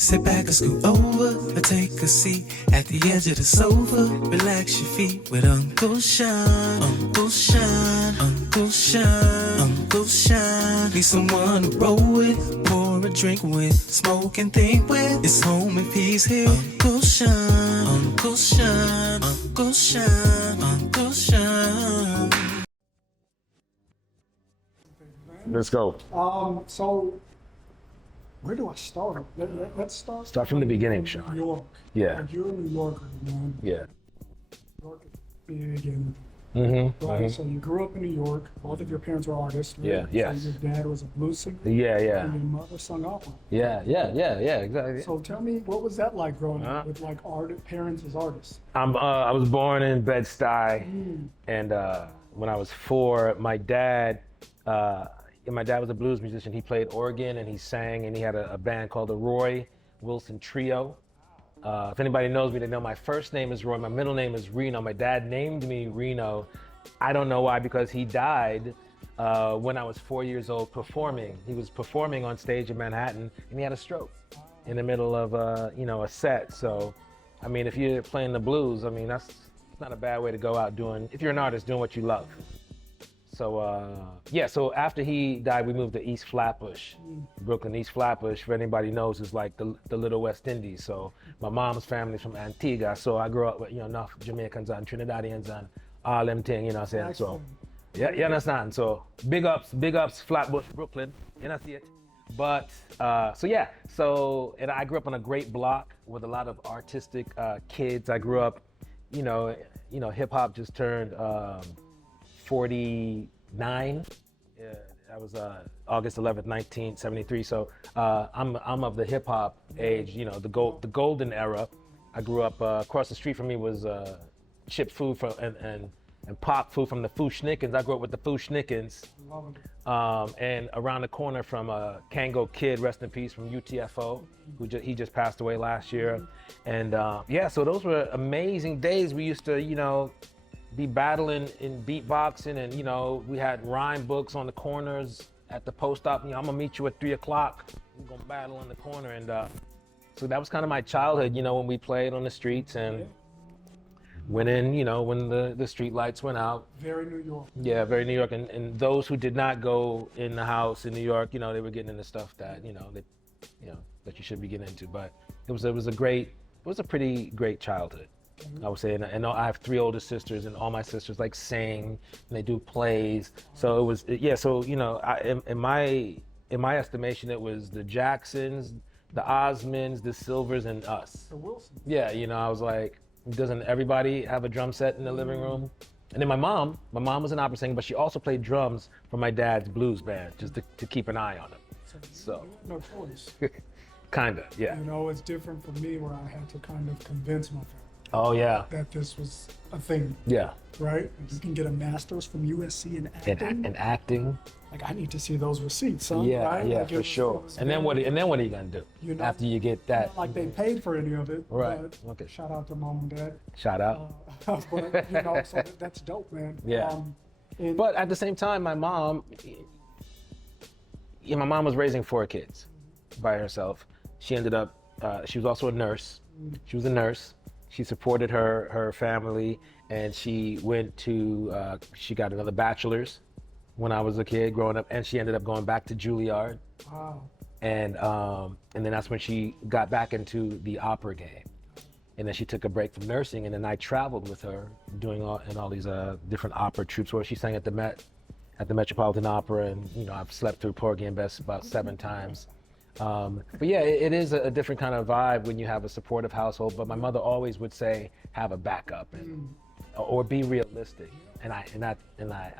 Sit back and scoot over or take a seat at the edge of the sofa. Relax your feet with Uncle Shaun. Uncle Shaun, Uncle Shaun, Uncle Shaun. Need someone to roll with, pour a drink with, smoke and think with. It's home if he's here. Uncle Shaun, Uncle Shaun, Uncle Shaun, Uncle Shaun. Let's go. So where do I start? Let's start. Start from the beginning, Shaun. New York. Yeah. Like, you're a New Yorker, man. Yeah. New York is big and Mm-hmm. So you grew up in New York. Both of your parents were artists. Right? Yeah. Yes. So your dad was a blues singer. Yeah. Yeah. And your mother sung opera. Yeah. Exactly. So tell me, what was that like growing up with like parents as artists? I was born in Bed-Stuy, and when I was 4, my dad was a blues musician. He played organ and he sang, and he had a band called the Roy Wilson Trio. If anybody knows me, they know my first name is Roy, my middle name is Reno. My dad named me Reno. I don't know why, because he died when I was 4 years old performing. He was performing on stage in Manhattan, and he had a stroke in the middle of a set. So, I mean, if you're playing the blues, I mean, that's not a bad way to go out if you're an artist, doing what you love. So, so after he died, we moved to East Flatbush, Brooklyn. East Flatbush, for anybody knows, is like the Little West Indies. So my mom's family's from Antigua, so I grew up with, enough Jamaicans and Trinidadians and all them thing, you know what I'm saying? So, yeah, you understand? So big ups, Flatbush, Brooklyn, you know, see it? But, and I grew up on a great block with a lot of artistic kids. I grew up, hip hop just turned 49. Yeah, that was August 11th, 1973. So I'm of the hip hop age, the golden era. I grew up across the street from me was chip food and pop food from the Fushnikins. I grew up with the Fushnikins. And around the corner from Kango Kid, rest in peace, from UTFO, he just passed away last year. And so those were amazing days. We used to, be battling in beatboxing, and we had rhyme books on the corners at the post op. I'm gonna meet you at 3 o'clock. We're gonna battle in the corner, and so that was kind of my childhood. When we played on the streets and went in. When the street lights went out. Very New York. Yeah, very New York. And those who did not go in the house in New York, they were getting into stuff that that you should be getting into. But it was a pretty great childhood. I would say, and I have 3 older sisters, and all my sisters sing, and they do plays. So it was, So in my estimation, it was the Jacksons, the Osmonds, the Silvers, and us. The Wilsons. Yeah, I was like, doesn't everybody have a drum set in the living room? And then my mom was an opera singer, but she also played drums for my dad's blues band, just to keep an eye on him. So no choice. Kinda, yeah. It's different for me where I had to kind of convince my family. Oh yeah. That this was a thing. Yeah. Right? You can get a master's from USC in acting. In acting. I need to see those receipts, son. Yeah, right? yeah, for sure. And then what are you gonna do after you get that? Not like they paid for any of it. Right. Okay. Shout out to mom and dad. Shout out. But so that's dope, man. Yeah. But at the same time, my mom was raising 4 kids by herself. She ended up. She was also a nurse. She was a nurse. She supported her family, and she went to, she got another bachelor's when I was a kid growing up, and she ended up going back to Juilliard. Wow. And then that's when she got back into the opera game. And then she took a break from nursing, and then I traveled with her doing all these different opera troupes where she sang at the Metropolitan Opera, and I've slept through Porgy and Bess about 7 times. But yeah, it is a different kind of vibe when you have a supportive household. But my mother always would say, have a backup or be realistic, and I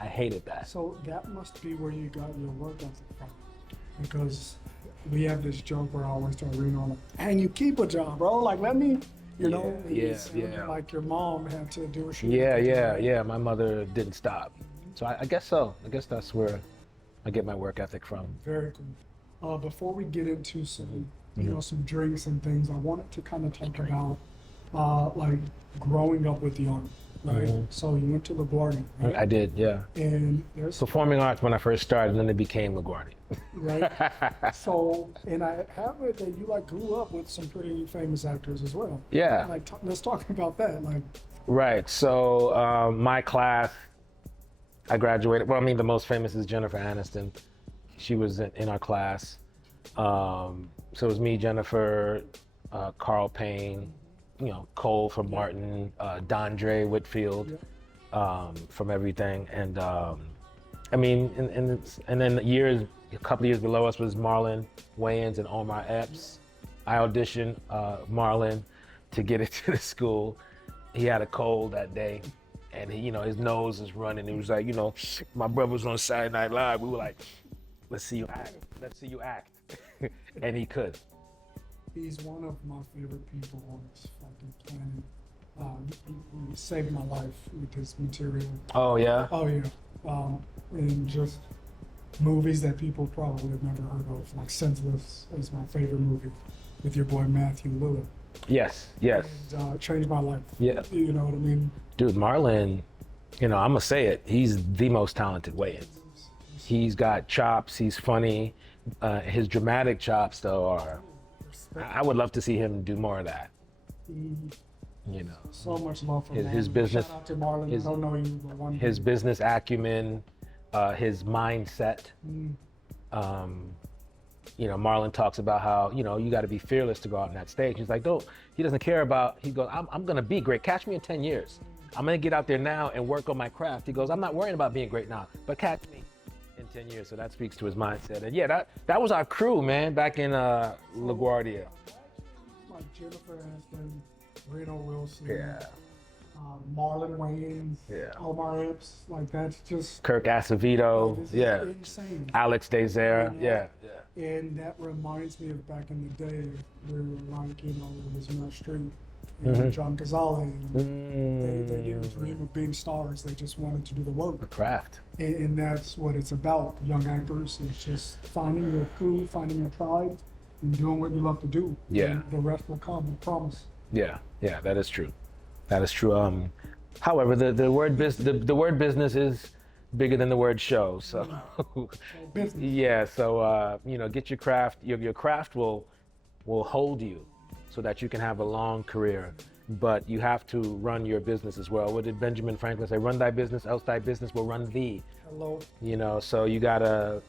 hated that. So that must be where you got your work ethic from, because we have this joke where I always tell Reno, and you keep a job, bro. Let me, Yeah. Like your mom had to do what she Yeah. My mother didn't stop, so I guess so. I guess that's where I get my work ethic from. Very cool. Before we get into some, some drinks and things, I wanted to kind of talk about, growing up with the army. right? So you went to LaGuardia, right? I did, yeah. And there's Performing arts when I first started, and then it became LaGuardia. right. So, and I have read that you like grew up with some pretty famous actors as well. Yeah. Like, let's talk about that. Like, Right. So my class, I graduated. Well, I mean, the most famous is Jennifer Aniston. She was in our class. So it was me, Jennifer, Carl Payne, Cole from Martin, Dondre Whitfield from Everything, and I mean, and then a couple of years below us was Marlon Wayans and Omar Epps. I auditioned Marlon to get into the school. He had a cold that day, and he, his nose is running. He was like, my brother was on Saturday Night Live. We were like, let's see you act. Let's see you act. And he could. he's one of my favorite people on this fucking planet. He saved my life with his material. Oh yeah. Oh yeah. And just movies that people probably have never heard of, like Senseless is my favorite movie with your boy Matthew Lillard. Yes. Yes. And, changed my life. Yeah. You know what I mean? Dude, Marlon, I'm gonna say it. He's the most talented Wayans. He's got chops. He's funny. His dramatic chops, though, are. I would love to see him do more of that. So much love for his Marlon. business. Shout out to Marlon. I don't know you, but one His day. business acumen, his mindset. Marlon talks about how you got to be fearless to go out on that stage. He's like, no, he doesn't care about. He goes, I'm gonna be great. Catch me in 10 years. I'm gonna get out there now and work on my craft. He goes, I'm not worrying about being great now, but catch me in 10 years. So that speaks to his mindset. And yeah, that was our crew, man, back in LaGuardia. Like Jennifer Aniston, Reno Wilson, Yeah. Marlon Wayans, Yeah. Omar Epps, like that's just Kirk Acevedo, this is yeah. insane. Alex Dazer, yeah. And that reminds me of back in the day where like it was in our street. John Cazale, they didn't dream of being stars. They just wanted to do the work. The craft. And that's what it's about. Young actors, it's just finding your crew, finding your tribe, and doing what you love to do. Yeah. And the rest will come, I promise. Yeah, that is true. That is true. However, the word business is bigger than the word show. So, Business. yeah. So get your craft. Your craft will hold you, so that you can have a long career. But you have to run your business as well. What did Benjamin Franklin say? Run thy business, else thy business will run thee. Hello. So you gotta.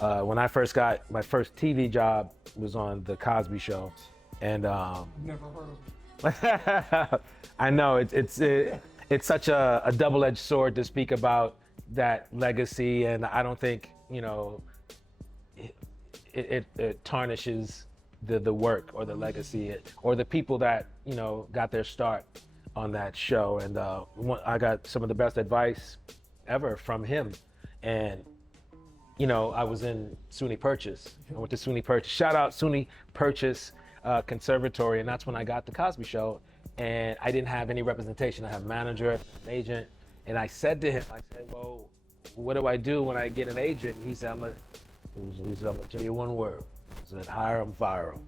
When I first got my first TV job was on the Cosby Show, and Never heard of it. I know it's such a double-edged sword to speak about that legacy, and I don't think it tarnishes the work or the legacy or the people that got their start on that show. And I got some of the best advice ever from him. And I was in SUNY Purchase. I went to SUNY Purchase. Shout out SUNY Purchase Conservatory, and that's when I got the Cosby Show. And I didn't have any representation. I have a manager, an agent, and I said to him, well, what do I do when I get an agent? He said, I'm gonna tell you one word. He said, hire them, fire them.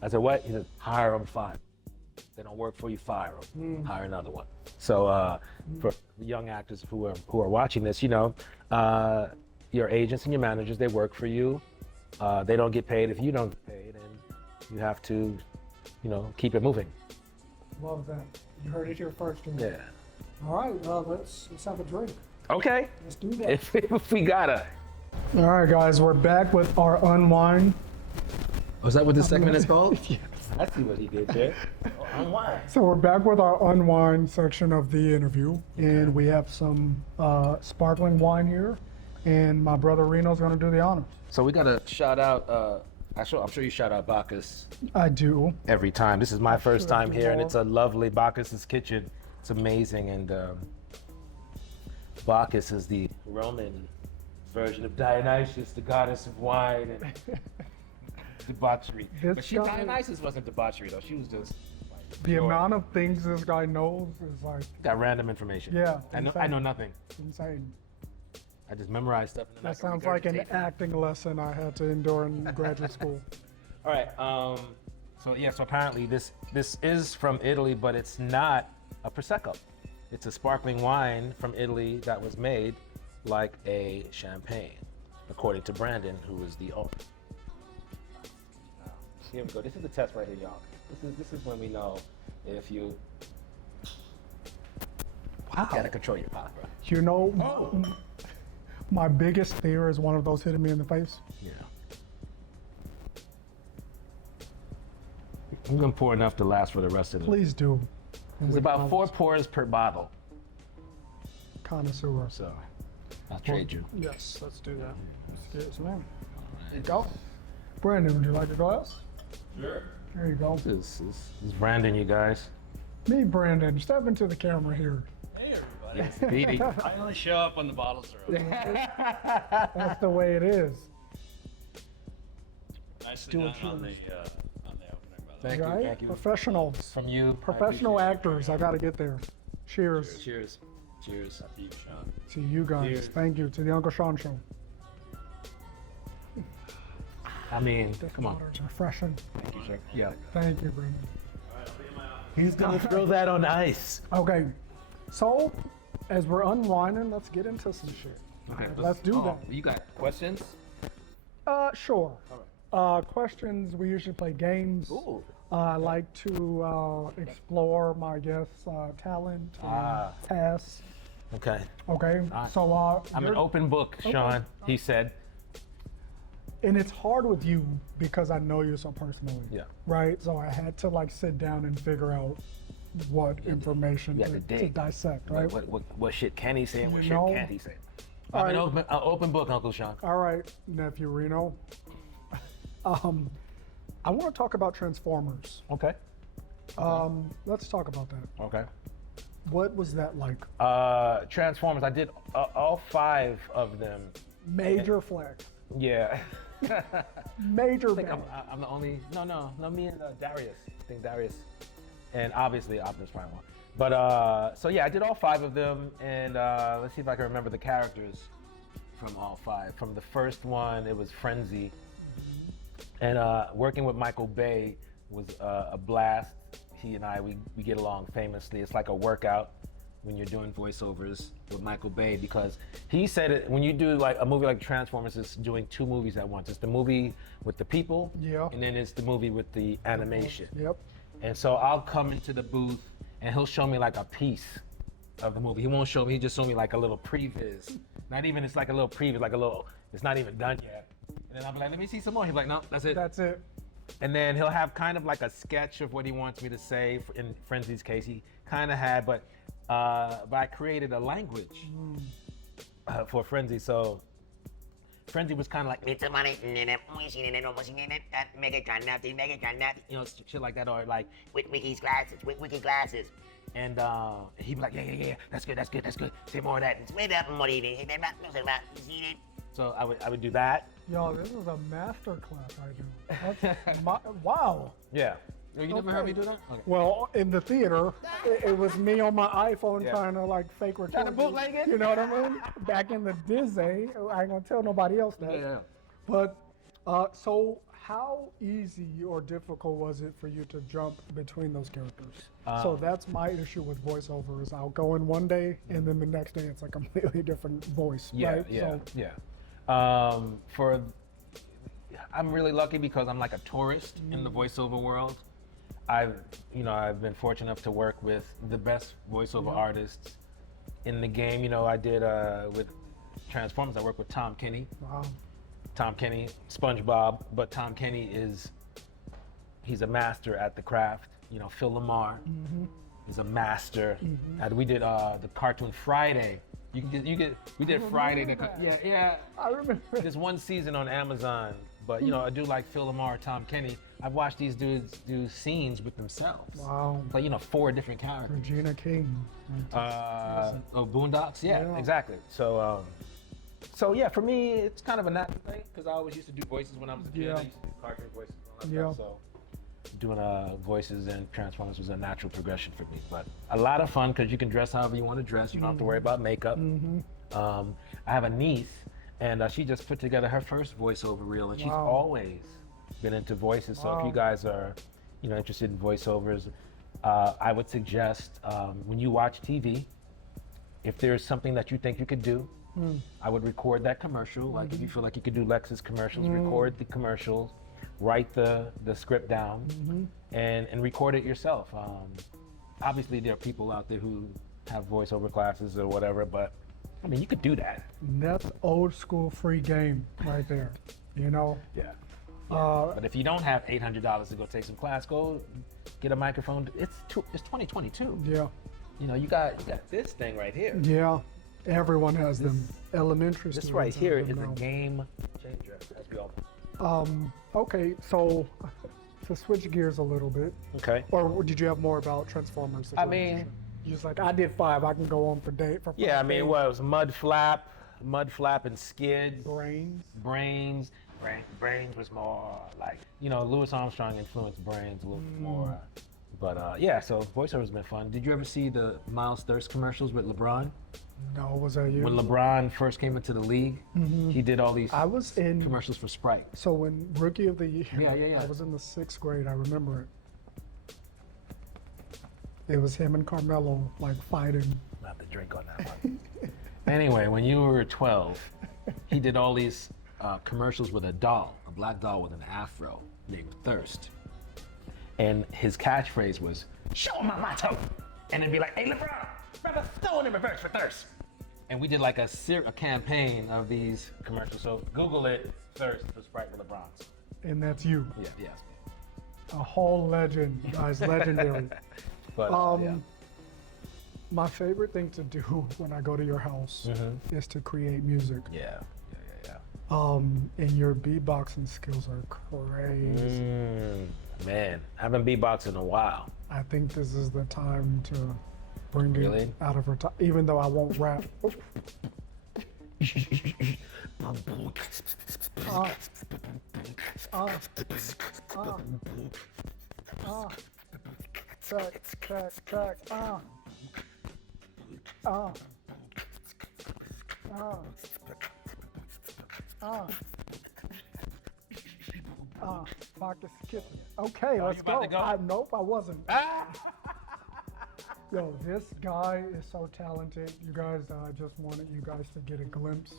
I said, what? He said, hire them, fire them. They don't work for you, fire them. Hire another one. So for young actors who are watching this, your agents and your managers, they work for you. They don't get paid if you don't get paid, and you have to, keep it moving. Love that. You heard it here first. Yeah. All right, let's have a drink. Okay. Let's do that. If we gotta. All right, guys, we're back with our unwind. Was that what this segment is called? Yes. I see what he did there. Unwind. So we're back with our unwind section of the interview, and we have some sparkling wine here, and my brother Reno's going to do the honors. So we gotta shout out. I'm sure you shout out Bacchus I do. every time. This is my first sure time do, here, and Lord. it's a lovely Bacchus's kitchen. It's amazing, and Bacchus is the Roman version of Dionysus, the goddess of wine and debauchery. But Dionysus wasn't debauchery though. She was just like, The amount of things this guy knows is like got random information. Yeah, I know insane. nothing. insane. I just memorized stuff. And then That sounds like an acting lesson I had to endure in graduate school. All right. So apparently this is from Italy, but it's not a prosecco. It's a sparkling wine from Italy that was made like a champagne, according to Brandon, who is the owner. Here we go. This is the test right here, y'all. This is when we know if you gotta control your mouth, bro. You know, my biggest fear is one of those hitting me in the face. Yeah. I'm gonna pour enough to last for the rest of the. Please do. It's about 4 pours per bottle. Connoisseur. So I'll trade you. Yes, let's do that. Yes, ma'am. There you go. Brandon, would you like a glass? Sure. There you go. This is Brandon, you guys. Me, Brandon. Step into the camera here. Hey, everybody. Beatty. I only show up when the bottles are open. That's the way it is. Nicely Do done it on the yours. opening, by the way. Thank you, Right? thank you. Professionals. From you. Professional actors. I got to get there. Cheers. Cheers. Cheers. To you, Shaun. To you guys. Cheers. Thank you. To the Uncle Shaun Show. I mean, This come on. water's refreshing. Thank you, sir. Yeah. Thank you, Brandon. He's gonna throw that on ice. Okay. So, as we're unwinding, let's get into some shit. Okay, Let's do that. You got questions? Sure. Questions, we usually play games. Ooh. I like to explore my guests' talent, tasks. Okay. Okay. Alright. So, I'm an open book, Shaun. He said. and it's hard with you because I know you so personally. Yeah. Right? So I had to like sit down and figure out what information you had to to dig. dissect, right? What shit can he say and what You shit know- can't he say? All I'm an right. open book, Uncle Shaun. All right, nephew Reno. I want to talk about Transformers. Okay. Let's talk about that. Okay. What was that like? Transformers. I did all 5 of them. Major flex. Yeah. Major I think bang. I'm the only. No. Me and Darius. I think Darius, and obviously Optimus Prime one. But so yeah, I did all 5 of them, and let's see if I can remember the characters from all 5. From the first one, it was Frenzy, and working with Michael Bay was a blast. He and I, we get along famously. It's like a workout when you're doing voiceovers with Michael Bay, because he said it, when you do like a movie like Transformers, it's doing 2 movies at once. It's the movie with the people, Yeah. and then it's the movie with the animation. Yep. And so I'll come into the booth and he'll show me like a piece of the movie. He won't show me, he just show me like a little previs. Not even, it's like a little previs, like a little, it's not even done yet. And then I'll be like, let me see some more. He's like, no, that's it. That's it. And then he'll have kind of like a sketch of what he wants me to say. In Frenzy's case, he kind of had, but I created a language for Frenzy. So Frenzy was kind of like, you know, shit like that, or like, with Wicky's glasses. And he'd be like, yeah, that's good. Say more of that. So I would do that. Yo, this is a master class right now. That's wow. Yeah. You never heard me do that? Okay. Well, in the theater, it was me on my iPhone Yeah. trying to like fake record. Trying to bootleg it? You know what I mean? Back in the Disney, I ain't gonna tell nobody else that. Yeah. But so how easy or difficult was it for you to jump between those characters? So that's my issue with voiceovers. I'll go in one day and then the next day it's a completely different voice. Yeah, right? yeah, So, yeah. I'm really lucky because I'm like a tourist in the voiceover world. I've been fortunate enough to work with the best voiceover artists in the game. You know, I did with Transformers. I worked with Tom Kenny. wow. Tom Kenny, SpongeBob, but Tom Kenny he's a master at the craft. You know, Phil Lamar is a master. And we did the cartoon Friday. We did Friday. Yeah. I remember. There's one season on Amazon, but you know, I do like Phil Lamar, Tom Kenny. I've watched these dudes do scenes with themselves. Wow. Like, you know, 4 different characters. Regina King. Boondocks, yeah, Yeah. exactly. So yeah, for me, it's kind of a natural thing because I always used to do voices when I was a kid. Yeah. I used to do cartoon voices and Yeah. all that stuff. So doing voices and Transformers was a natural progression for me. But a lot of fun because you can dress however you want to dress. You don't have to worry about makeup. I have a niece, and she just put together her first voiceover reel, and she's Wow. always been into voices. So if Wow. you guys are, you know, interested in voiceovers, I would suggest when you watch TV, if there's something that you think you could do, I would record that commercial. Like if you feel like you could do Lexus commercials, record the commercials, write the script down, and record it yourself. Obviously, there are people out there who have voiceover classes or whatever, but I mean, you could do that. That's old school free game right there. You know. Yeah. But if you don't have $800 to go take some class, go get a microphone. It's 2022. Yeah. You know, you got this thing right here. Yeah. Everyone has them. Elementary This students right have here them is a now. game changer, as we all know. Okay, so to switch gears a little bit, Okay. or did you have more about Transformers? that I you wanted to mean- share? You're just like, I did 5. I can go on for day for 5 Yeah, I mean, days. what it was Mud Flap and Skid. Brains. Brains was more like, you know, Louis Armstrong influenced Brains a little bit more. But yeah, so voiceover's been fun. Did you ever see the Miles Thirst commercials with LeBron? No, was that you? When LeBron first came into the league, he did all these I was in. commercials for Sprite. So when Rookie of the Year, Yeah. I was in the 6th grade. I remember it. It was him and Carmelo like fighting. Not the drink on that one. Anyway, when you were 12, he did all these commercials with a doll, a black doll with an afro named Thirst. And his catchphrase was, "Show him my motto." And it'd be like, "Hey, LeBron, brother, throw it in reverse for Thirst." And we did like a campaign of these commercials. So Google it, Thirst for Sprite with LeBron's. And that's you. Yeah, yes. A whole legend, guys, legendary. But yeah. My favorite thing to do when I go to your house is to create music. Yeah. And your beatboxing skills are crazy. Man, I haven't beatboxed in a while. I think this is the time to bring Really? it out of her time, even though I won't rap. Track. Pockets kitchen. Okay, let's you about go. to go? Nope, I wasn't. Yo, this guy is so talented. You guys, I just wanted you guys to get a glimpse.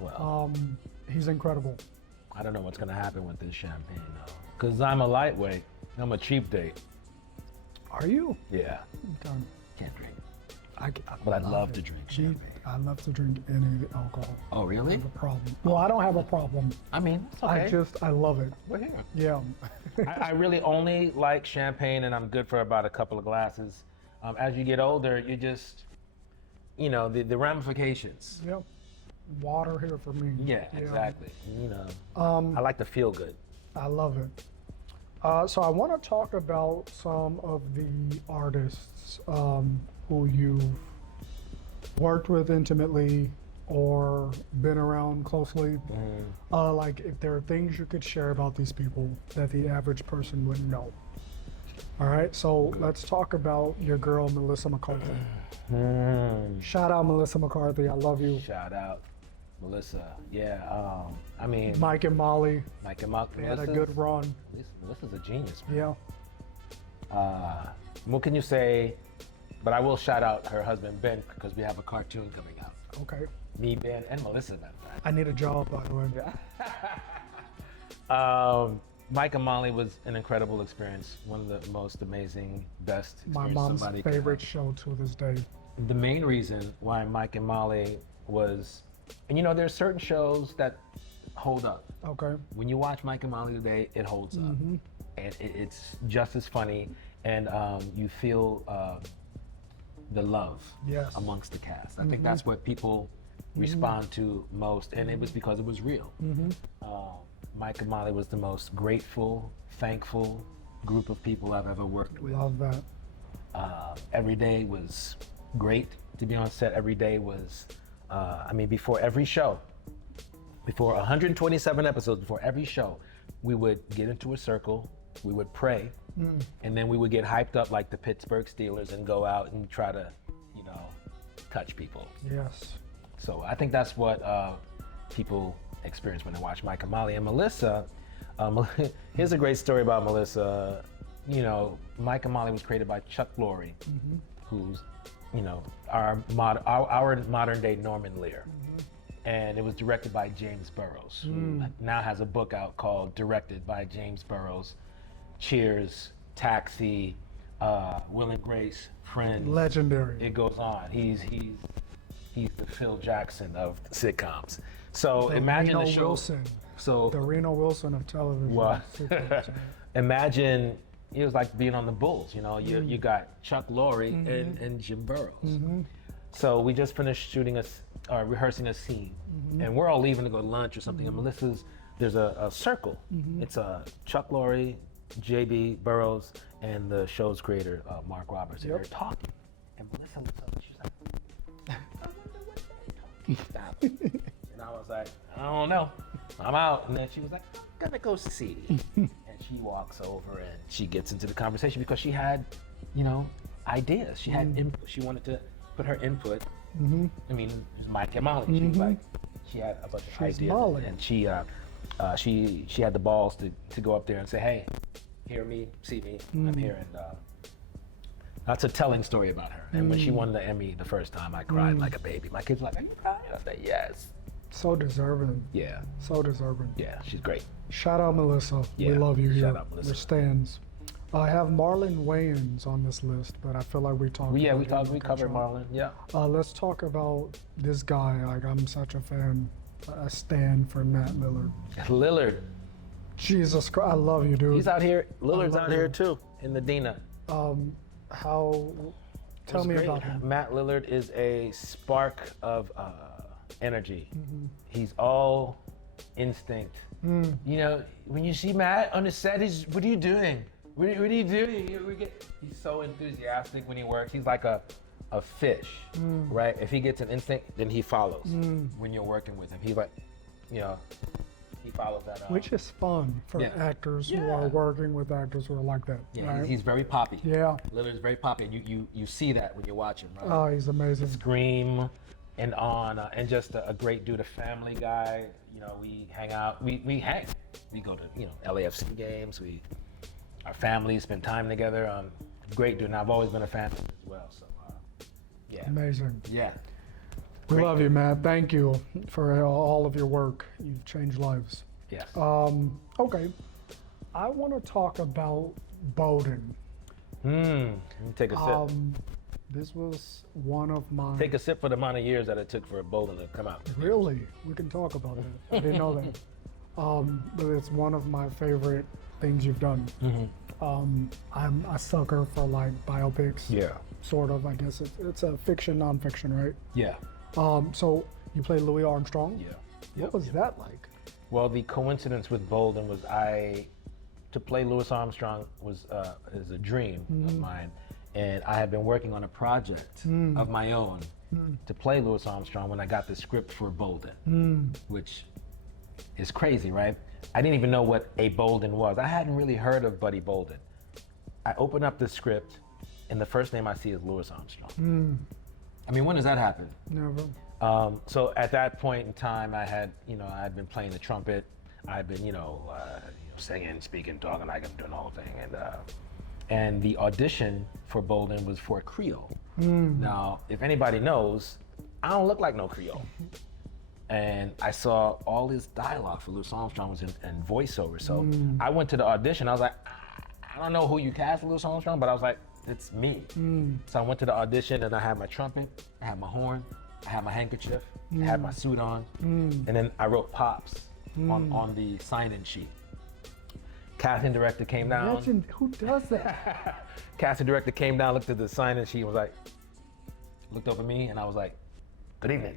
Well, He's incredible. I don't know what's gonna happen with this champagne though. Cause I'm a lightweight. I'm a cheap date. Are you? Yeah, Okay. can't drink. I But I'd love to drink champagne. I love to drink any alcohol. Oh, I really? have a problem. Well, I don't have a problem. I mean, it's okay. I love it. We're here. Yeah. I really only like champagne, and I'm good for about a couple of glasses. As you get older, you just, you know, the ramifications. Yep. Water here for me. Yeah, exactly. You know, I like to feel good. I love it. So I want to talk about some of the artists who you've worked with intimately or been around closely. Like if there are things you could share about these people that the average person wouldn't know. All right, so let's talk about your girl, Melissa McCarthy. Shout out Melissa McCarthy, I love you. Shout out, Melissa. Yeah, I mean, Mike and Molly, Mike and Mark. they had a good run. Melissa's a genius, man. Yeah. What can you say? But I will shout out her husband, Ben, because we have a cartoon coming out. Okay. Me, Ben, and Melissa, matter of fact. I need a job, by the way. Mike and Molly was an incredible experience. One of the most amazing, best My experiences mom's somebody could favorite have. show to this day. The main reason why Mike and Molly was, and you know, there's certain shows that hold up. Okay. When you watch Mike and Molly today, it holds up, and it's just as funny, and you feel the love Yes. amongst the cast. I think that's what people respond to most, and it was because it was real. Mike and Molly was the most grateful, thankful group of people I've ever worked with. Love that. Every day was great to be on set. Every day was, before every show, before 127 episodes, before every show, we would get into a circle, we would pray, and then we would get hyped up like the Pittsburgh Steelers and go out and try to, you know, touch people. Yes. So I think that's what people experience when they watch Mike and Molly. And Melissa, here's a great story about Melissa. You know, Mike and Molly was created by Chuck Lorre, who's you know, our modern day Norman Lear. And it was directed by James Burrows, who now has a book out called Directed by James Burrows. Cheers, Taxi, Will and Grace, Friends. Legendary. It goes on. He's the Phil Jackson of sitcoms. So imagine Reno the show. Wilson. So The Reno Wilson of television. Wow. sitcoms. imagine it was like being on the Bulls. You know, you got Chuck Lorre and Jim Burrows. So we just finished shooting rehearsing a scene, and we're all leaving to go to lunch or something. And there's a circle. It's Chuck Lorre, JB Burrows, and the show's creator Mark Roberts. And they're talking, and Melissa looks up and she's like, "I wonder what they talking about." And I was like, "I don't know, I'm out." And then she was like, "I'm gonna go see." And she walks over and she gets into the conversation because she had, you know, ideas. She had input. She wanted to put her input. I mean, it was Mike and Molly. She was like, she had a bunch of ideas, Molly. and she had the balls to go up there and say, "Hey, hear me, see me, I'm here." And that's a telling story about her. And when she won the Emmy the first time, I cried like a baby. My kids were like, "Are you crying?" I said, "Yes." So deserving. Yeah, So deserving. yeah, she's great. Shout out Melissa. We Yeah, love you here. shout out, Melissa. We're stands. I have Marlon Wayans on this list, but I feel like we talked. Yeah, about we covered Marlon. Yeah. Let's talk about this guy. Like, I'm such a fan. I stand for Matt Lillard. Lillard, Jesus Christ, I love you, dude. he's out here. Lillard's love out here him. too in the Dina. Tell It's me great. about him. Matt Lillard is a spark of energy. He's all instinct. You know, when you see Matt on the set, what are you doing? What are you doing? He's so enthusiastic when he works. He's like a fish, right? If he gets an instinct, then he follows. When you're working with him, he's like, you know, he follows that. Which is fun for Yeah. actors who Yeah. are working with actors who are like that. Yeah, right? he's very poppy. Yeah. Lillard's very poppy, and you see that when you watch him, right? Oh, he's amazing. Scream and on, and just a great dude, a family guy. You know, we hang out, we hang. We go to, you know, LAFC games. Our families spend time together. Great dude, and I've always been a fan of him as well. So, yeah. Amazing. Yeah. We Great love you, Matt. Thank you for all of your work. You've changed lives. Yes. Okay. I want to talk about Bowden. Let me take a sip. This was one of my. Take a sip for the amount of years that it took for Bolden to come out. Really? We can talk about that. I didn't know that. But it's one of my favorite things you've done. I'm a sucker for like biopics. Yeah. Sort of, I guess. It's a fiction, nonfiction, right? Yeah. So you played Louis Armstrong? Yeah. What was that like? Well, the coincidence with Bolden was to play Louis Armstrong is a dream of mine, and I had been working on a project of my own to play Louis Armstrong when I got the script for Bolden, which is crazy, right? I didn't even know what a Bolden was. I hadn't really heard of Buddy Bolden. I open up the script, and the first name I see is Louis Armstrong. I mean, when does that happen? Never. So at that point in time, I had been playing the trumpet. I'd been, singing, speaking, talking, like I'm doing the whole thing. And the audition for Bolden was for Creole. Now, if anybody knows, I don't look like no Creole. And I saw all this dialogue for Louis Armstrong was in voiceover. So I went to the audition. I was like, I don't know who you cast for Louis Armstrong, but I was like, it's me. So I went to the audition and I had my trumpet, I had my horn, I had my handkerchief, I had my suit on, and then I wrote Pops on the sign-in sheet. Casting director came down. Legend, who does that? Casting director came down, looked at the sign-in sheet, and was like, looked over at me, and I was like, good evening.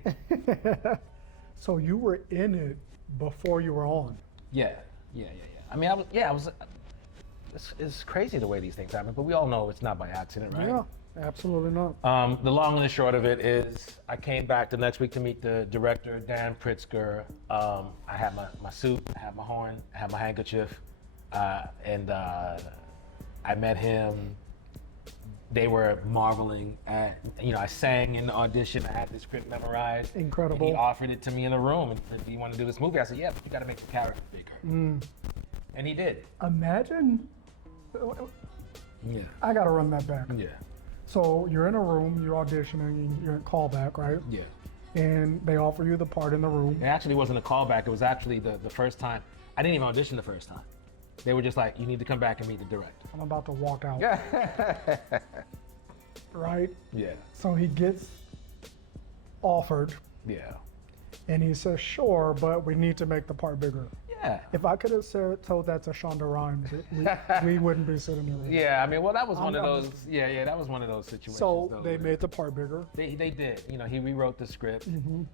So you were in it before you were on. Yeah. I mean, I was. It's crazy the way these things happen, but we all know it's not by accident, right? Yeah, absolutely not. The long and the short of it is, I came back the next week to meet the director, Dan Pritzker. I had my suit, I had my horn, I had my handkerchief, and I met him. They were marveling at, I sang in the audition, I had the script memorized. Incredible. And he offered it to me in the room, and said, do you want to do this movie? I said, yeah, but you got to make the character bigger. And he did. Imagine. Yeah. I gotta run that back. Yeah. So you're in a room, you're auditioning, you're in callback, right? Yeah. And they offer you the part in the room. It actually wasn't a callback. It was actually the first time. I didn't even audition the first time. They were just like, you need to come back and meet the director. I'm about to walk out. Right? Yeah. So he gets offered, Yeah. and he says, sure, but we need to make the part bigger. Yeah. If I could have told that to Shonda Rhimes, we wouldn't be sitting here. Right Yeah, I mean, well, that was one of I'm those. Yeah, that was one of those situations. So though, they where made the part bigger. They did. You know, he rewrote the script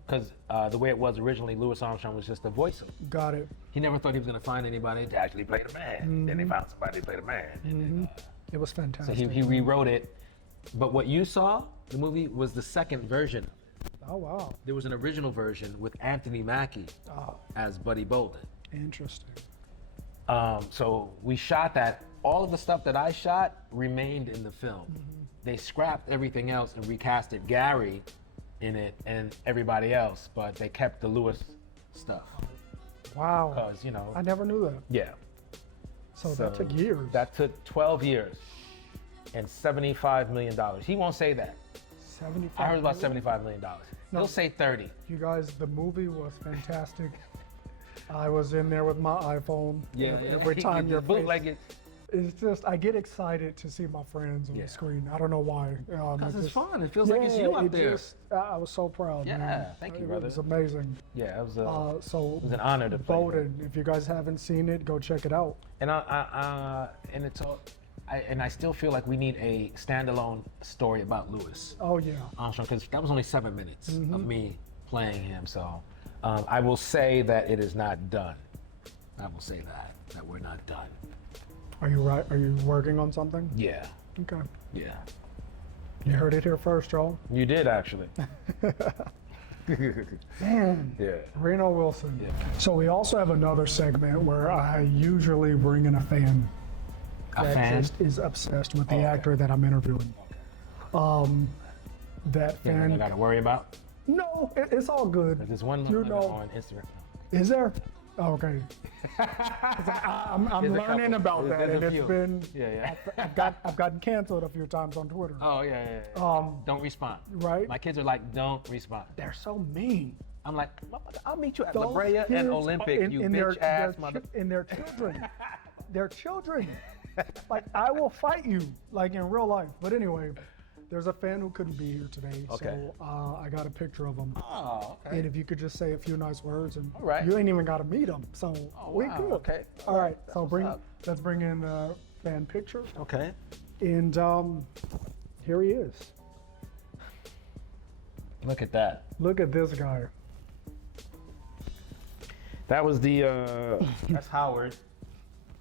because the way it was originally, Louis Armstrong was just a voiceover. Got it. He never thought he was going to find anybody to actually play the man. Then they found somebody to play the man. And then, It was so fantastic. he rewrote it. But what you saw, the movie, was the second version. Oh, wow. There was an original version with Anthony Mackie Oh, as Buddy Bolden. interesting. So we shot that. All of the stuff that I shot remained in the film. They scrapped everything else and recasted Gary in it and everybody else, but they kept the Lewis stuff. Wow. Because, you know, I never knew that. yeah. So that took years. That took 12 years and $75 million. He won't say that. 75. I heard about $75 million. No. He'll say 30. You guys, the movie was fantastic. I was in there with my iPhone. Every time you your face, bootleg it. it's just, I get excited to see my friends on Yeah. the screen. I don't know why. Because it's just- fun. It feels like it's you up it there. just, I was so proud. Yeah, man. thank you, It brother. was amazing. Yeah, it was, So it was an honor to play. Bowden, if you guys haven't seen it, go check it out. And and it's all, I still feel like we need a standalone story about Louis Oh yeah. Armstrong, because that was only 7 minutes of me playing him. So I will say that it is not done. I will say that we're not done. Are you right? Are you working on something? Yeah, Okay. yeah. You heard it here first, y'all. You did actually. Man. Yeah. Reno Wilson. Yeah. So we also have another segment where I usually bring in a fan A that fan? just is obsessed with the okay. actor that I'm interviewing. That Yeah, fan. I got to worry about. No, it's all good. There's one You limit know- on Instagram. Is there? Oh, okay. 'Cause I'm There's a learning couple. about that, There's and a it's few. been. Yeah, yeah. I've gotten canceled a few times on Twitter. Oh yeah. Don't respond. Right? My kids are like, don't respond. They're so mean. I'm like, I'll meet you at Those La Brea kids and are- Olympic, you bitch ass mother. And their children. Their children. Like, I will fight you, like in real life. But anyway, there's a fan who couldn't be here today. Okay. So I got a picture of him. Oh, okay. And if you could just say a few nice words, and All right. you ain't even got to meet him. So we wow, good. okay. All right. So what's up. let's bring in the fan picture. Okay. And here he is. Look at that. Look at this guy. That was the, that's Howard.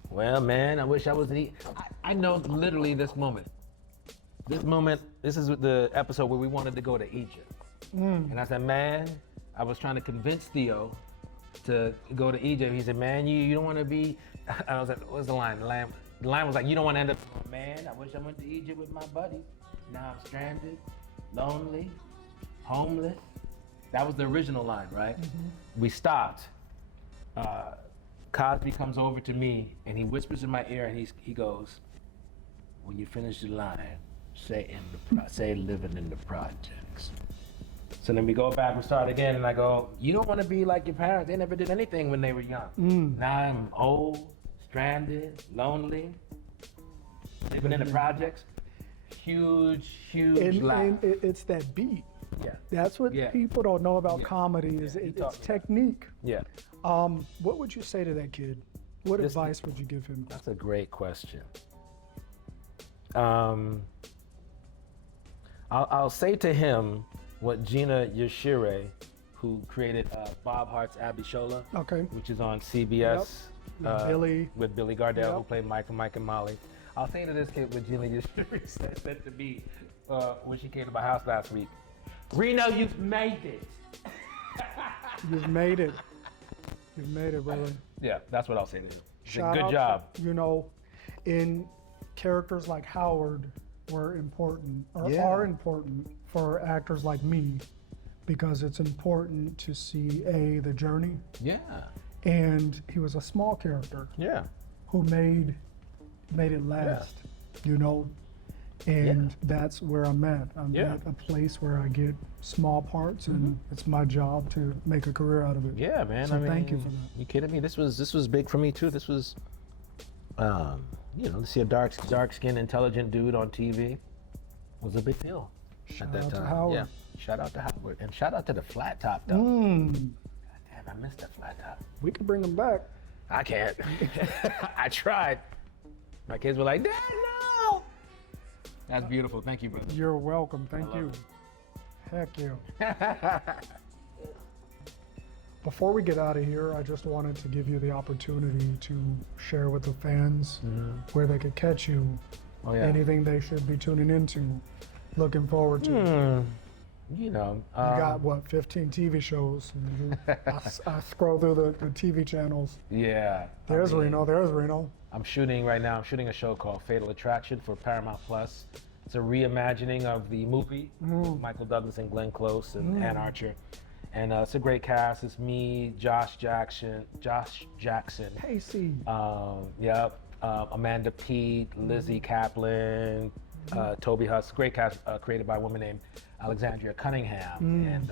Well, man, I wish I was I know literally this moment. This is the episode where we wanted to go to Egypt. And I said, man, I was trying to convince Theo to go to Egypt. He said, man, you don't want to be, I was like, what's the line? The line was like, you don't want to end up, man, I wish I went to Egypt with my buddies. Now I'm stranded, lonely, homeless. That was the original line, right? We stopped. Cosby comes over to me and he whispers in my ear and he goes, when you finish the line, say living in the projects. So then we go back and start again and I go, you don't want to be like your parents. They never did anything when they were young. Now I'm old, stranded, lonely, living in the projects. Huge laugh. And it's that beat. Yeah. That's what Yeah. people don't know about Yeah. comedy is Yeah, he it's taught me that. technique. Yeah. What would you say to that kid? What This- advice would you give him? That's a great question. I'll say to him what Gina Yashire, who created Bob Hart's Abishola, Okay. which is on CBS with Billy Gardell, who Yep. played Mike and Molly. I'll say to this kid what Gina Yashire said to me when she came to my house last week. Reno, you've made it. You've made it. You've made it, brother. Yeah, that's what I'll say to him. She said, Shout good out job. to, in characters like Howard were important or Yeah. are important for actors like me because it's important to see the journey. Yeah. And he was a small character Yeah. who made it last, And that's where I'm at. I'm Yeah. at a place where I get small parts, and it's my job to make a career out of it. Yeah, man. So I mean, thank you for that. You kidding me? This was big for me too. This was, to see a dark skinned, intelligent dude on TV was a big deal Shout at that out to time. Howard. Yeah. Shout out to Howard, and shout out to the flat top though. Mm, Damn, I missed the flat top. we could bring them back. I can't. I tried. My kids were like, Dad, no. That's beautiful. Thank you, brother. You're welcome. Thank love you. it. Heck yeah. Before we get out of here, I just wanted to give you the opportunity to share with the fans where they could catch you, Oh yeah. anything they should be tuning into, looking forward to. You know. You got what, 15 TV shows? I scroll through the TV channels. Yeah. There's Reno. There's Reno. I'm shooting a show called Fatal Attraction for Paramount Plus. It's a reimagining of the movie with Michael Douglas and Glenn Close and Ann Archer. And it's a great cast. It's me, Josh Jackson, Casey. Amanda Peet, Lizzie Kaplan, Toby Huss. Great cast created by a woman named Alexandria Cunningham. And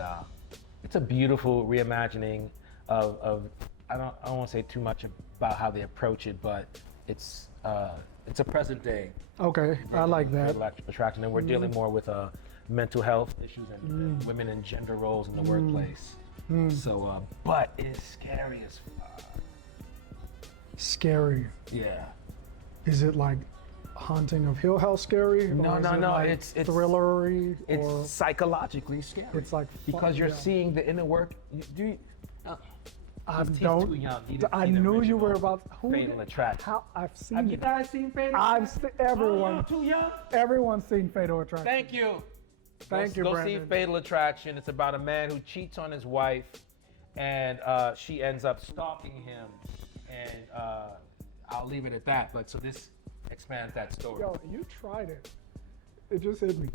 it's a beautiful reimagining of I don't want to say too much about how they approach it, but it's a present day Okay, I like that. fatal attraction, and we're dealing more with mental health issues and women and gender roles in the workplace. So, but it's scary as fuck. Scary. Yeah. Is it like Haunting of Hill House scary? No, or is no, it no, like it's- thrillery, It's or psychologically scary. it's like because you're yeah. seeing the inner work. I he's don't. too young. He didn't I see the knew you original were about. Who? Fatal Attraction. How I've seen Have you it. guys seen Fatal I've Attraction? everyone. Too young. Everyone's seen Fatal Attraction. Thank you. Thank you, Go Brandon. see Fatal Attraction. It's about a man who cheats on his wife, and she ends up stalking him. And I'll leave it at that. But so this expands that story. Yo, you tried it. It just hit me.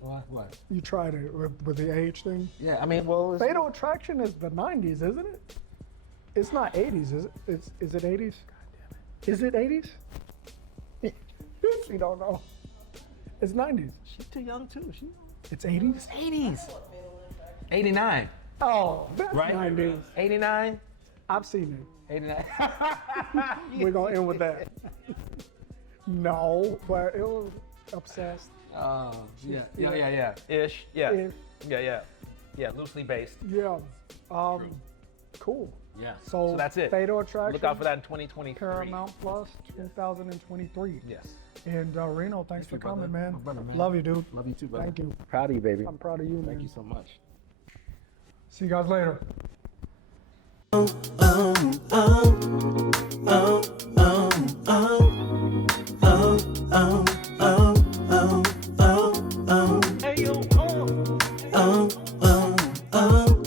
What? You tried it with the age thing. Yeah, I mean, well, it's, Fatal Attraction is the 90s, isn't it? It's not 80s, is it? Is it 80s? Is it 80s? You don't know. It's 90s. she's too young too. It's 80s? 80s. 89. Oh, that's Right? 90s. 89. I've seen it. 89. We're going to end with that. No, but it was obsessed. Yeah. Ish. Yeah. Ish. Yeah. Loosely based. Yeah. Cool. Yeah. So, that's it. Fatal Attraction. Look out for that in 2023. Paramount Plus 2023. Yes. And Reno, thanks for you, brother. coming, man. My brother, man. Love you, dude. Love you too, brother. Thank you. Proud of you, baby. I'm proud of you, man. Thank you so much. See you guys later. oh, oh, oh, oh, oh, oh, oh.